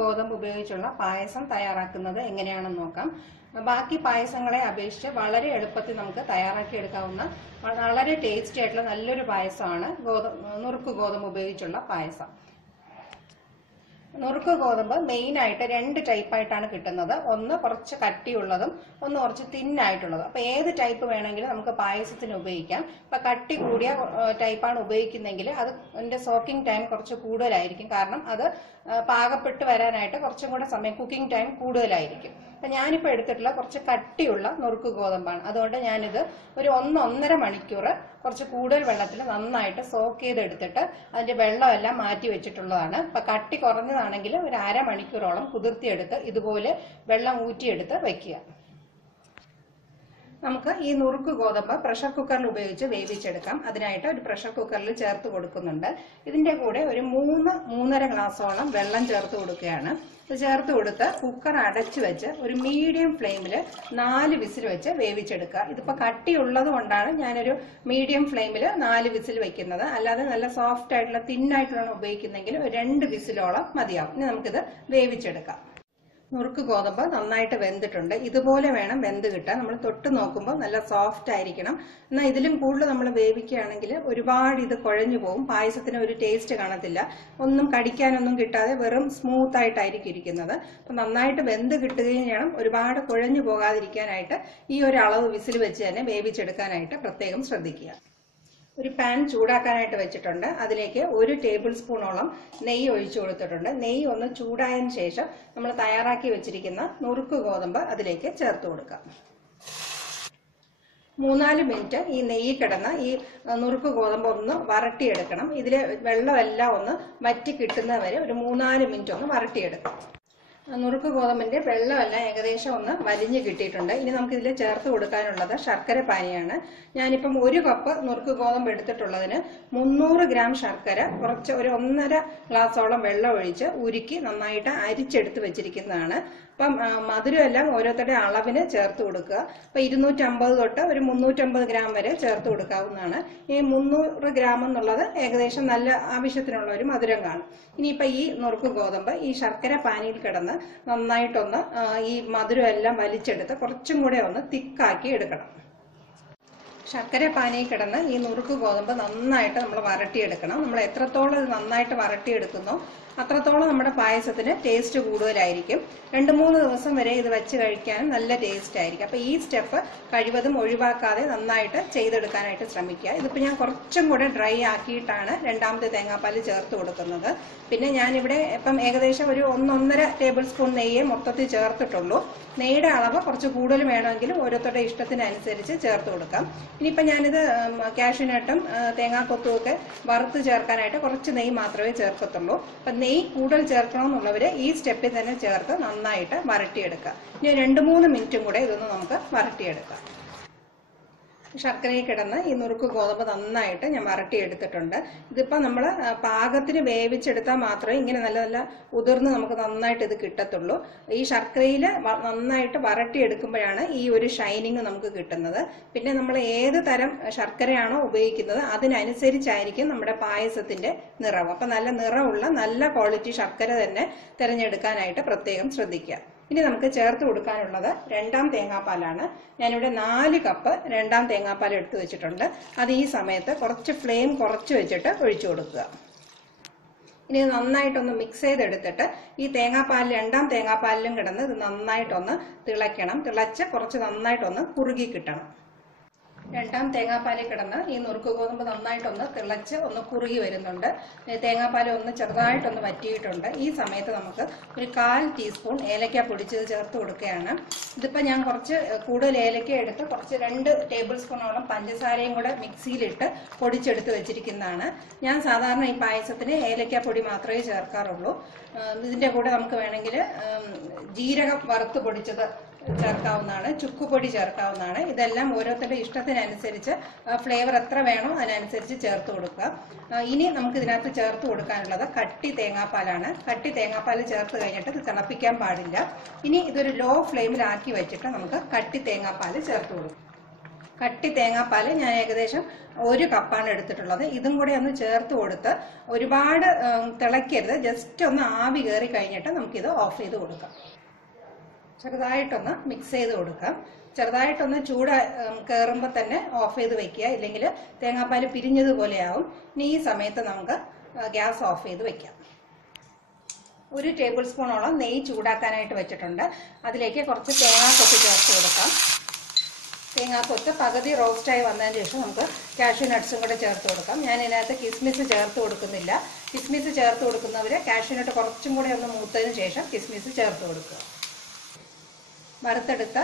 ഗോതമ്പ് ഉപയോഗിച്ചുള്ള പായസം തയ്യാറാക്കുന്നത് എങ്ങനെയാണെന്ന് നോക്കാം. ബാക്കി പായസങ്ങളെ അപേക്ഷിച്ച് വളരെ എളുപ്പത്തിൽ നമുക്ക് തയ്യാറാക്കി എടുക്കാവുന്ന വളരെ ടേസ്റ്റി ആയിട്ടുള്ള നല്ലൊരു പായസമാണ് ഗോതമ്പ് നുറുക്ക് ഗോതമ്പ് ഉപയോഗിച്ചുള്ള പായസം. നുറുക്ക് ഗോതമ്പ് മെയിൻ ആയിട്ട് രണ്ട് ടൈപ്പായിട്ടാണ് കിട്ടുന്നത്. ഒന്ന് കുറച്ച് കട്ടിയുള്ളതും ഒന്ന് കുറച്ച് തിന്നായിട്ടുള്ളതും അപ്പൊ ഏത് ടൈപ്പ് വേണമെങ്കിലും നമുക്ക് പായസത്തിന് ഉപയോഗിക്കാം. ഇപ്പൊ കട്ടി കൂടിയ ടൈപ്പാണ് ഉപയോഗിക്കുന്നതെങ്കിൽ അത് അതിന്റെ സോക്കിംഗ് ടൈം കുറച്ച് കൂടുതലായിരിക്കും. കാരണം അത് പാകപ്പെട്ട് വരാനായിട്ട് കുറച്ചും കൂടെ സമയം കുക്കിംഗ് ടൈം കൂടുതലായിരിക്കും. അപ്പൊ ഞാനിപ്പോ എടുത്തിട്ടുള്ള കുറച്ച് കട്ടിയുള്ള നുറുക്ക് ഗോതമ്പാണ്. അതുകൊണ്ട് ഞാനിത് ഒരു ഒന്ന് ഒന്നര മണിക്കൂർ കുറച്ച് കൂടുതൽ വെള്ളത്തിൽ നന്നായിട്ട് സോക്ക് ചെയ്തെടുത്തിട്ട് അതിന്റെ വെള്ളമെല്ലാം മാറ്റി വെച്ചിട്ടുള്ളതാണ്. അപ്പൊ കട്ടി കുറഞ്ഞതാണെങ്കിൽ ഒരു അര മണിക്കൂറോളം കുതിർത്തിയെടുത്ത് ഇതുപോലെ വെള്ളം ഊറ്റിയെടുത്ത് വെക്കുക. നമുക്ക് ഈ നുറുക്ക് ഗോതമ്പ് പ്രഷർ കുക്കറിൽ ഉപയോഗിച്ച് വേവിച്ചെടുക്കാം. അതിനായിട്ട് ഒരു പ്രഷർ കുക്കറിൽ ചേർത്ത് കൊടുക്കുന്നുണ്ട്. ഇതിന്റെ കൂടെ ഒരു മൂന്ന് മൂന്നര ഗ്ലാസോളം വെള്ളം ചേർത്ത് കൊടുക്കുകയാണ്. ഇത് ചേർത്ത് കൊടുത്ത് കുക്കർ അടച്ചു വെച്ച് ഒരു മീഡിയം ഫ്ലെയിമിൽ നാല് വിസിൽ വെച്ച് വേവിച്ചെടുക്കുക. ഇതിപ്പോ കട്ടിയുള്ളത് കൊണ്ടാണ് ഞാനൊരു മീഡിയം ഫ്ലെയിമിൽ നാല് വിസിൽ വെക്കുന്നത്. അല്ലാതെ നല്ല സോഫ്റ്റ് ആയിട്ടുള്ള തിന്നായിട്ടുള്ള ഉപയോഗിക്കുന്നെങ്കിൽ രണ്ട് വിസിലോളം മതിയാവും. ഇനി നമുക്കിത് വേവിച്ചെടുക്കാം. നുറുക്ക് ഗോതമ്പ് നന്നായിട്ട് വെന്തിട്ടുണ്ട്. ഇതുപോലെ വേണം വെന്ത് കിട്ടാൻ. നമ്മൾ തൊട്ട് നോക്കുമ്പോൾ നല്ല സോഫ്റ്റ് ആയിരിക്കണം. എന്നാൽ ഇതിലും കൂടുതൽ നമ്മൾ വേവിക്കുകയാണെങ്കിൽ ഒരുപാട് ഇത് കുഴഞ്ഞു പോകും. പായസത്തിന് ഒരു ടേസ്റ്റ് കാണത്തില്ല. ഒന്നും കടിക്കാനൊന്നും കിട്ടാതെ വെറും സ്മൂത്ത് ആയിട്ടായിരിക്കും ഇരിക്കുന്നത്. അപ്പം നന്നായിട്ട് വെന്ത് കിട്ടുകയും ചെയ്യണം. ഒരുപാട് കുഴഞ്ഞു പോകാതിരിക്കാനായിട്ട് ഈ ഒരു അളവ് വിസിൽ വെച്ച് തന്നെ വേവിച്ചെടുക്കാനായിട്ട് പ്രത്യേകം ശ്രദ്ധിക്കുക. ഒരു പാൻ ചൂടാക്കാനായിട്ട് വെച്ചിട്ടുണ്ട്. അതിലേക്ക് ഒരു ടേബിൾ സ്പൂണോളം നെയ്യ് ഒഴിച്ചു കൊടുത്തിട്ടുണ്ട്. നെയ്യ് ഒന്ന് ചൂടായതിനു ശേഷം നമ്മൾ തയ്യാറാക്കി വെച്ചിരിക്കുന്ന നുറുക്ക് ഗോതമ്പ് അതിലേക്ക് ചേർത്ത് കൊടുക്കാം. മൂന്നാൽ മിനിറ്റ് ഈ നെയ്യ് കിടന്ന് ഈ നുറുക്ക് ഗോതമ്പ് ഒന്ന് വരട്ടിയെടുക്കണം. ഇതിലെ വെള്ളമെല്ലാം ഒന്ന് വറ്റി കിട്ടുന്നത് വരെ ഒരു മൂന്നാൽ മിനിറ്റ് ഒന്ന് വരട്ടിയെടുക്കാം. നുറുക്ക് ഗോതമ്പിന്റെ വെള്ളമെല്ലാം ഏകദേശം ഒന്ന് വലിഞ്ഞു കിട്ടിയിട്ടുണ്ട്. ഇനി നമുക്ക് ഇതിൽ ചേർത്ത് കൊടുക്കാനുള്ളത് ശർക്കര പാനിയാണ്. ഞാനിപ്പം ഒരു കപ്പ് നുറുക്ക് ഗോതമ്പ് എടുത്തിട്ടുള്ളതിന് മുന്നൂറ് ഗ്രാം ശർക്കര കുറച്ച് ഒരു ഒന്നര ഗ്ലാസോളം വെള്ളം ഒഴിച്ച് ഉരുക്കി നന്നായിട്ട് അരിച്ചെടുത്ത് വെച്ചിരിക്കുന്നതാണ്. അപ്പം മധുരമെല്ലാം ഓരോരുത്തരുടെ അളവിന് ചേർത്ത് കൊടുക്കുക. അപ്പം ഇരുന്നൂറ്റമ്പത് തൊട്ട് ഒരു മുന്നൂറ്റമ്പത് ഗ്രാം വരെ ചേർത്ത് കൊടുക്കാവുന്നതാണ്. ഈ മുന്നൂറ് ഗ്രാം എന്നുള്ളത് ഏകദേശം നല്ല ആവശ്യത്തിനുള്ള ഒരു മധുരം കാണും. ഇനിയിപ്പം ഈ നുറുക്ക് ഗോതമ്പ് ഈ ശർക്കര പാനിയിൽ കിടന്ന് നന്നായിട്ടൊന്ന് ഈ മധുരം എല്ലാം വലിച്ചെടുത്ത് കുറച്ചും കൂടെ ഒന്ന് തിക്കാക്കി എടുക്കണം. ശർക്കര പാനിയിൽ കിടന്ന് ഈ നുറുക്ക് ഗോതമ്പ് നന്നായിട്ട് നമ്മൾ വരട്ടിയെടുക്കണം. നമ്മൾ എത്രത്തോളം നന്നായിട്ട് വരട്ടിയെടുക്കുന്നോ അത്രത്തോളം നമ്മുടെ പായസത്തിന് ടേസ്റ്റ് കൂടുതലായിരിക്കും. രണ്ട് മൂന്ന് ദിവസം വരെ ഇത് വെച്ച് കഴിക്കാനും നല്ല ടേസ്റ്റ് ആയിരിക്കും. അപ്പൊ ഈ സ്റ്റെപ്പ് കഴിവതും ഒഴിവാക്കാതെ നന്നായിട്ട് ചെയ്തെടുക്കാനായിട്ട് ശ്രമിക്കുക. ഇതിപ്പോൾ ഞാൻ കുറച്ചും കൂടെ ഡ്രൈ ആക്കിയിട്ടാണ് രണ്ടാമത്തെ തേങ്ങാപ്പാൽ ചേർത്ത് കൊടുക്കുന്നത്. പിന്നെ ഞാനിവിടെ ഇപ്പം ഏകദേശം ഒരു ഒന്നൊന്നര ടേബിൾ സ്പൂൺ നെയ്യേ മൊത്തത്തിൽ ചേർത്തിട്ടുള്ളൂ. നെയ്യുടെ അളവ് കുറച്ച് കൂടുതൽ വേണമെങ്കിലും ഓരോരുത്തരുടെ ഇഷ്ടത്തിനനുസരിച്ച് ചേർത്ത് കൊടുക്കാം. ഇനിയിപ്പോൾ ഞാനിത് കാഷ്യൂനട്ടും തേങ്ങാക്കൊത്തും ഒക്കെ വറുത്ത് ചേർക്കാനായിട്ട് കുറച്ച് നെയ്യ് മാത്രമേ ചേർക്കത്തുള്ളൂ. അപ്പം നെയ്യ് കൂടുതൽ ചേർക്കണമെന്നുള്ളവർ ഈ സ്റ്റെപ്പിൽ തന്നെ ചേർത്ത് നന്നായിട്ട് വരട്ടിയെടുക്കുക. ഇനി രണ്ട് മൂന്ന് മിനിറ്റും കൂടെ ഇതൊന്ന് നമുക്ക് വരട്ടിയെടുക്കാം. ശർക്കരയിൽ കിടന്ന് ഈ നുറുക്ക് ഗോതമ്പ് നന്നായിട്ട് ഞാൻ വരട്ടിയെടുത്തിട്ടുണ്ട്. ഇതിപ്പോൾ നമ്മൾ പാകത്തിന് വേവിച്ചെടുത്താൽ മാത്രമേ ഇങ്ങനെ നല്ല നല്ല ഉതിർന്ന് നമുക്ക് നന്നായിട്ട് ഇത് കിട്ടത്തുള്ളൂ. ഈ ശർക്കരയിൽ നന്നായിട്ട് വരട്ടിയെടുക്കുമ്പോഴാണ് ഈ ഒരു ഷൈനിങ് നമുക്ക് കിട്ടുന്നത്. പിന്നെ നമ്മൾ ഏത് തരം ശർക്കരയാണോ ഉപയോഗിക്കുന്നത് അതിനനുസരിച്ചായിരിക്കും നമ്മുടെ പായസത്തിന്റെ നിറം അപ്പം നല്ല നിറമുള്ള നല്ല ക്വാളിറ്റി ശർക്കര തന്നെ തിരഞ്ഞെടുക്കാനായിട്ട് പ്രത്യേകം ശ്രദ്ധിക്കുക. ഇനി നമുക്ക് ചേർത്ത് കൊടുക്കാനുള്ളത് രണ്ടാം തേങ്ങാപ്പാലാണ്. ഞാനിവിടെ നാല് കപ്പ് രണ്ടാം തേങ്ങാപ്പാൽ എടുത്തു വെച്ചിട്ടുണ്ട്. അത് ഈ സമയത്ത് കുറച്ച് ഫ്ലെയിം കുറച്ച് വെച്ചിട്ട് ഒഴിച്ചു കൊടുക്കുക. ഇനി നന്നായിട്ടൊന്ന് മിക്സ് ചെയ്തെടുത്തിട്ട് ഈ തേങ്ങാപ്പാലിൽ രണ്ടാം തേങ്ങാപ്പാലിലും കിടന്ന് ഇത് നന്നായിട്ടൊന്ന് തിളയ്ക്കണം. തിളച്ച് കുറച്ച് നന്നായിട്ടൊന്ന് കുറുകി കിട്ടണം. രണ്ടാം തേങ്ങാപ്പാലിൽ കിടന്ന് ഈ നുറുക്ക് ഗോതമ്പ് നന്നായിട്ടൊന്ന് തിളച്ച് ഒന്ന് കുറുകി വരുന്നുണ്ട്. തേങ്ങാപ്പാൽ ഒന്ന് ചെറുതായിട്ടൊന്ന് വറ്റിയിട്ടുണ്ട്. ഈ സമയത്ത് നമുക്ക് ഒരു കാൽ ടീസ്പൂൺ ഏലക്ക പൊടിച്ചത് ചേർത്ത് കൊടുക്കുകയാണ്. ഇതിപ്പോൾ ഞാൻ കുറച്ച് കൂടുതൽ ഏലക്ക എടുത്ത് കുറച്ച് രണ്ട് ടേബിൾ സ്പൂണോളം പഞ്ചസാരയും കൂടെ മിക്സിയിലിട്ട് പൊടിച്ചെടുത്ത് വെച്ചിരിക്കുന്നതാണ്. ഞാൻ സാധാരണ ഈ പായസത്തിന് ഏലക്ക പൊടി മാത്രമേ ചേർക്കാറുള്ളൂ. ഇതിന്റെ കൂടെ നമുക്ക് വേണമെങ്കിൽ ജീരകം വറുത്ത് പൊടിച്ചത് ചേർക്കാവുന്നതാണ് ചുക്കുപൊടി ചേർക്കാവുന്നതാണ്. ഇതെല്ലാം ഓരോരുത്തരുടെ ഇഷ്ടത്തിനനുസരിച്ച് ഫ്ലേവർ എത്ര വേണോ അതിനനുസരിച്ച് ചേർത്ത് കൊടുക്കുക. ഇനി നമുക്ക് ഇതിനകത്ത് ചേർത്ത് കൊടുക്കാനുള്ളത് കട്ടി തേങ്ങാപ്പാലാണ്. കട്ടി തേങ്ങാപ്പാൽ ചേർത്ത് കഴിഞ്ഞിട്ട് ഇത് തിളപ്പിക്കാൻ പാടില്ല. ഇനി ഇതൊരു ലോ ഫ്ലെയിമിലാക്കി വെച്ചിട്ട് നമുക്ക് കട്ടി തേങ്ങാപ്പാൽ ചേർത്ത് കൊടുക്കും. കട്ടി തേങ്ങാപ്പാൽ ഞാൻ ഏകദേശം ഒരു കപ്പാണ് എടുത്തിട്ടുള്ളത്. ഇതും കൂടെ ഒന്ന് ചേർത്ത് കൊടുത്ത് ഒരുപാട് തിളയ്ക്കരുത്. ജസ്റ്റ് ഒന്ന് ആവി കയറി കഴിഞ്ഞിട്ട് നമുക്കിത് ഓഫ് ചെയ്ത് കൊടുക്കാം. ചെറുതായിട്ടൊന്ന് മിക്സ് ചെയ്ത് കൊടുക്കാം. ചെറുതായിട്ടൊന്ന് ചൂട് കയറുമ്പോൾ തന്നെ ഓഫ് ചെയ്ത് വെക്കുക. ഇല്ലെങ്കിൽ തേങ്ങാപ്പാൽ പിരിഞ്ഞതുപോലെയാവും. ഇനി ഈ സമയത്ത് നമുക്ക് ഗ്യാസ് ഓഫ് ചെയ്ത് വെക്കാം. ഒരു ടേബിൾ സ്പൂണോളം നെയ്യ് ചൂടാക്കാനായിട്ട് വെച്ചിട്ടുണ്ട്. അതിലേക്ക് കുറച്ച് തേങ്ങാക്കൊത്ത് ചേർത്ത് കൊടുക്കാം. തേങ്ങാക്കൊത്ത് പകുതി റോസ്റ്റായി വന്നതിന് ശേഷം നമുക്ക് കാഷ്യൂ നട്ട്സും കൂടെ ചേർത്ത് കൊടുക്കാം. ഞാൻ ഇതിനകത്ത് കിസ്മിസ് ചേർത്ത് കൊടുക്കുന്നില്ല. കിസ്മിസ് ചേർത്ത് കൊടുക്കുന്നവർ കാഷ്യൂ നട്ട് കുറച്ചും കൂടെ ഒന്ന് മൂത്തതിന് ശേഷം കിസ്മിസ് ചേർത്ത് കൊടുക്കുക. വറുത്തെടുത്ത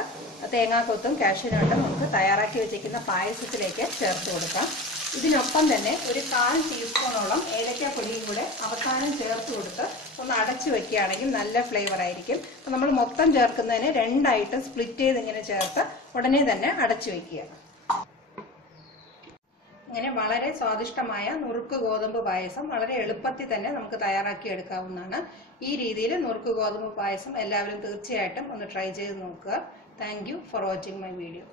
തേങ്ങാക്കൊത്തും കാഷ്യൂനട്ടും നമുക്ക് തയ്യാറാക്കി വെച്ചിരിക്കുന്ന പായസത്തിലേക്ക് ചേർത്ത് കൊടുക്കാം. ഇതിനൊപ്പം തന്നെ ഒരു കാൽ ടീസ്പൂണോളം ഏലക്കാപ്പൊടിയും കൂടെ അവസാനം ചേർത്ത് കൊടുത്ത് ഒന്ന് അടച്ചു വെക്കുകയാണെങ്കിൽ നല്ല ഫ്ലേവർ ആയിരിക്കും. അപ്പം നമ്മൾ മൊത്തം ചേർക്കുന്നതിന് രണ്ടായിട്ട് സ്പ്ലിറ്റ് ചെയ്ത് ഇങ്ങനെ ചേർത്ത് ഉടനെ തന്നെ അടച്ചു വെക്കുക. ഇങ്ങനെ വളരെ സ്വാദിഷ്ടമായ നുറുക്ക് ഗോതമ്പ് പായസം വളരെ എളുപ്പത്തിൽ തന്നെ നമുക്ക് തയ്യാറാക്കി എടുക്കാവുന്നതാണ് ഈ രീതിയിൽ നുറുക്ക് ഗോതമ്പ് പായസം എല്ലാവരും തീർച്ചയായിട്ടും ഒന്ന് ട്രൈ ചെയ്ത് നോക്കുക. Thank for watching my video